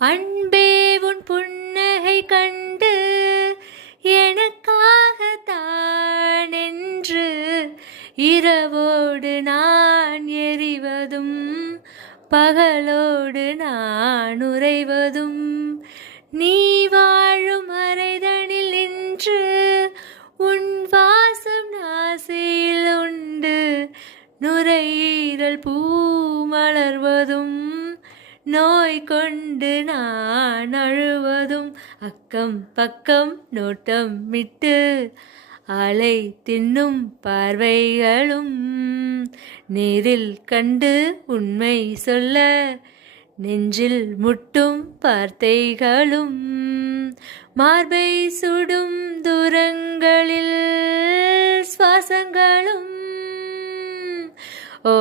அன்பே உன் புன்னகை கண்டு எனக்காகத்தான் என்று இரவோடு நான் எரிவதும் பகலோடு நான் உறைவதும் நீ வாழும் அறைதனில் நின்று உன் வாசம் நாசியில் உண்டு நுரையீரல் பூ மலர்வதும் நோய் கொண்டு நான் அழுவதும் அக்கம் பக்கம் நோட்டம் விட்டு அலை தின்னும் பார்வைகளும் நேரில் கண்டு உண்மை சொல்ல நெஞ்சில் முட்டும் வார்த்தைகளும் மார்பை சுடும் தூரங்களில் சுவாசங்களும் ஓ